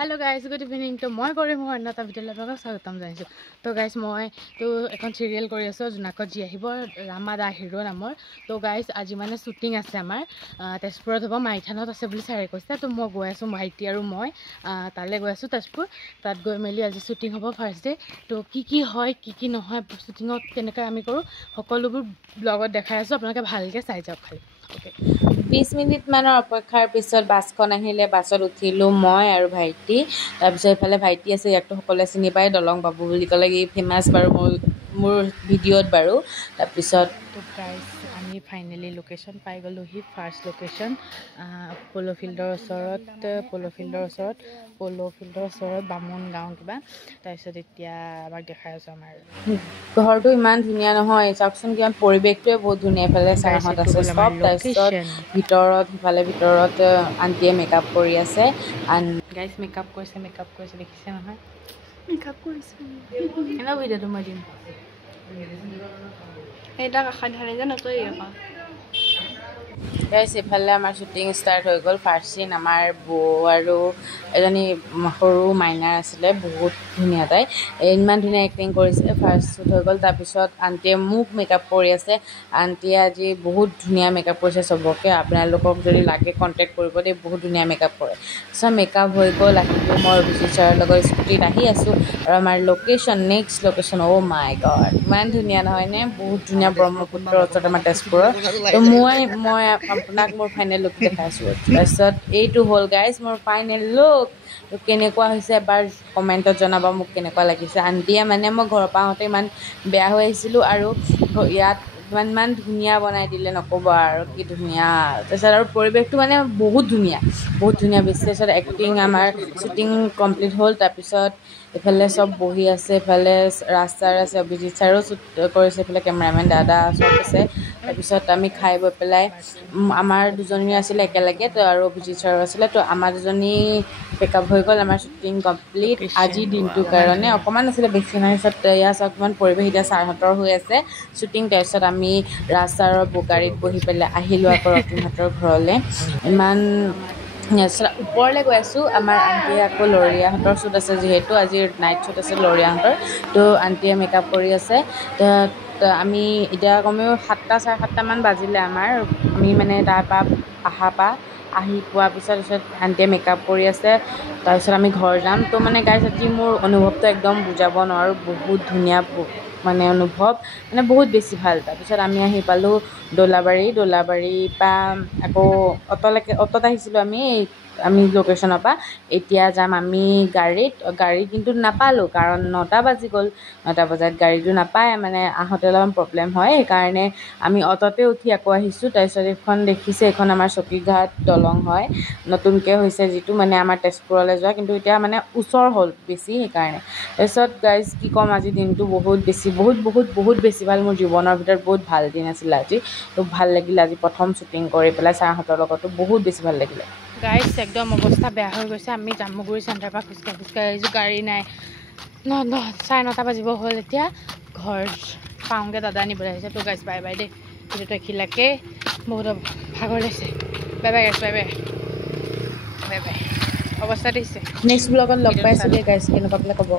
Hello guys, good evening. To moi kore mo anata video laga swagotam janaisu. To guys moi to ekon serial kori aso Junakot ji ahibo Ramada Hero namor. To guys aji mane shooting ase amar Tezpurot hobo Maithanot ase boli sare koise. To moi goi asu bhaiti aru moi tale goi asu Tezpur tat goi meli aji shooting hobo first day. To ki hoy ki nohoy shooting ot keneka ami koru hokolobur blogot dekhai asu apnaloke bhalke sai jaok khali. Okay. 20 minute মানৰ অপেক্ষাৰ পিছত বাছখন আহিলে বাছত উঠিলো মই আৰু ভাইটি তাৰ পিছত ইফালে ভাইটি আছে ইয়াকটো সকলোৱে চিনি পায় দলং বাবু বুলি ক'লে ই ফেমাছ বাৰু মোৰ ভিডিঅ'ত বাৰু তাৰ পিছত তো গাইস আমি ফাইনালি লোকেশন পাই গলো হি ফাৰ্স্ট লোকেশন পোলো ফিল্ডৰ ওচৰত বামুন গাঁও কিবা তাৰপিছত এতিয়া আমাক দেখাই আছে আমাৰ ঘৰটো ইমান ধুনীয়া নহয় চাওকচোন কিমান পৰিৱেশটোৱে বহুত ধুনীয়া ফালে চাহত আছে সব তাৰপিছত ভিতৰত আন্টিয়ে মেকআপ কৰি আছে গাইস মেকআপ কৰিছে দেখিছে নহয় মেকআপ কৰিছে এনে ভিডিঅ'টো মই দিম এটা কাখাত ধাৰে যে নতই আকৌ গাইস এফালে আমাৰ শুটিং ষ্টাৰ্ট হৈ গ'ল ফাৰ্ষ্ট সিন আমাৰ বৌ আৰু এজনী সৰু মাইনাৰ আছিলে বহুত ধুনীয়া তাই ইমান ধুনীয়া এক্টিং কৰিছে ফাৰ্ষ্ট শ্বুট হৈ গ'ল তাৰপিছত আন্টিয়ে মোক মেকআপ কৰি আছে আন্টিয়ে আজি বহুত ধুনীয়া মেকআপ কৰিছে চবকে আপোনালোকক যদি লাগে কণ্টেক্ট কৰিব দেই বহুত ধুনীয়া মেকআপ কৰে সব মেকআপ হৈ গ'ল আহিলোঁ মই অভিজিত ছাৰৰ লগত স্কুটিত আহি আছোঁ আৰু আমাৰ নেক্সট লোকেশ্যন অ' মাই গড ইমান ধুনীয়া নহয়নে বহুত ধুনীয়া ব্ৰহ্মপুত্ৰৰ ওচৰত আমাৰ তেজপুৰৰ তো মই আপোনাক মোৰ ফাইনেল লুক দেখাইছোঁ তাৰপিছত এইটো হ'ল গাইজ মোৰ ফাইনেল লুক তো কেনেকুৱা হৈছে এবাৰ কমেণ্টত জনাব মোক কেনেকুৱা লাগিছে আন্টিয়ে মানে মই ঘৰৰ পৰা আহোঁতে ইমান বেয়া হৈ আহিছিলোঁ আৰু ইয়াত ইমান ধুনীয়া বনাই দিলে নক'ব আৰু কি ধুনীয়া তাৰপিছত আৰু পৰিৱেশটো মানে বহুত ধুনীয়া বেছি তাৰপিছত এক্টিং আমাৰ শ্বুটিং কমপ্লিট হ'ল তাৰপিছত এইফালে চব বহি আছে এইফালে ৰাস্তাৰ আছে অভিজিত ছাৰো শ্বুট কৰিছে এইফালে কেমেৰামেন দাদা চব আছে তাৰপিছত আমি খাই বৈ পেলাই আমাৰ দুজনী আছিলে একেলগে তো আৰু অভিজিত ছাৰো আছিলে তো আমাৰ দুজনী পেকআপ হৈ গ'ল আমাৰ শ্বুটিং কমপ্লিট আজি দিনটোৰ কাৰণে অকণমান আছিলে বেছি নাই পিছত ইয়াৰ চাওক অকণমান পৰিৱেশ এতিয়া ছাৰহঁতৰ হৈ আছে শ্বুটিং তাৰপিছত আমি ৰাস্তাৰ গাড়ীত বহি পেলাই আহিলোঁ আকৌ ৰক্তিমহঁতৰ ঘৰলৈ ইমান ওপৰলৈ গৈ আছোঁ আমাৰ আন্টিয়ে আকৌ লৰিয়াহঁতৰ শ্বুট আছে যিহেতু আজিৰ নাইট শ্বুট আছে লৰিয়াহঁতৰ তো আন্টিয়ে মেকআপ কৰি আছে আমি এতিয়া কমেও 7টা চাৰে 7টামান বাজিলে আমাৰ আমি মানে তাৰপৰা আহি পোৱাৰ পিছত আন্টিয়ে মেকআপ কৰি আছে তাৰপিছত আমি ঘৰ যাম তো মানে গাইজ আজি মোৰ অনুভৱটো একদম বুজাব নোৱাৰোঁ বহুত ধুনীয়া মানে অনুভৱ মানে বহুত বেছি ভাল তাৰপিছত আমি আহি পালোঁ দোলাবাৰীৰ পৰা আকৌ অটত আহিছিলোঁ আমি লোকেশ্যনৰ পৰা এতিয়া যাম আমি গাড়ী কিন্তু নাপালোঁ কাৰণ 9টা বাজি গ'ল 9টা বজাত গাড়ীটো নাপায় মানে আহোঁতে অলপমান প্ৰব্লেম হয় সেইকাৰণে আমি অটতে উঠি আকৌ আহিছোঁ তাৰপিছত এইখন দেখিছে এইখন আমাৰ চকীঘাট দলং হয় নতুনকৈ হৈছে যিটো মানে আমাৰ তেজপুৰলৈ যোৱা কিন্তু এতিয়া মানে ওচৰ হ'ল বেছি সেইকাৰণে তাৰপিছত গাইজ কি ক'ম আজি দিনটো বহুত বেছি ভাল মোৰ জীৱনৰ ভিতৰত বহুত ভাল দিন আছিলে আজি তো ভাল লাগিলে আজি প্ৰথম শ্বুটিং কৰি পেলাই ছাৰহঁতৰ লগতো বহুত বেছি ভাল লাগিলে গাইজ একদম অৱস্থা বেয়া হৈ গৈছে আমি জামুগুৰি চেণ্টাৰৰ পৰা খোজকাঢ়ি আহিছোঁ গাড়ী নাই 9:30 বাজিব হ'ল এতিয়া ঘৰ পাওঁগৈ দাদা নিবলৈ আহিছে তো গাইজ বাই দেই ভিডিঅ'টো এখিলাকে বহুত ভাগৰ লাগিছে বাই অৱস্থা দিছে নেক্সট ব্লগত লগ পাইছোঁ দেই গাইজ কেনেকুৱা বোলে ক'ব